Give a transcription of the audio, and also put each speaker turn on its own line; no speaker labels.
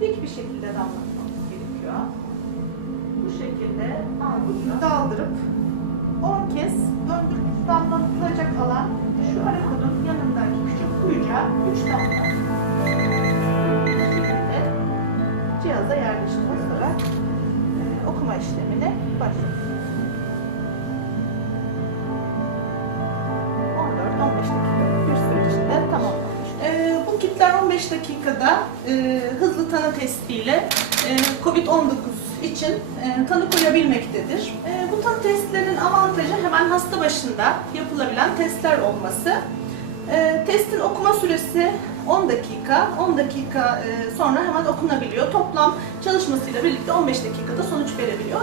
dik bir şekilde damlatmamız gerekiyor. Bu şekilde ağzını daldırıp 10 kez döndürüp damlatılacak alan şu ara kodun yanındaki küçük kuyuca 3 damla. Bu şekilde cihaza yerleştirmek sonra e, okuma işlemine başlıyoruz. 14-15 dakika bir süre içinde tamamlanmış. Ee, bu kitler 15 dakikada e, hızlı tanı testiyle e, COVID-19 için e, tanı koyabilmektedir. E, bu tanı testlerinin avantajı hemen hasta başında yapılabilen testler olması. Testin okuma süresi 10 dakika, 10 dakika sonra hemen okunabiliyor. Toplam çalışmasıyla birlikte 15 dakikada sonuç verebiliyor.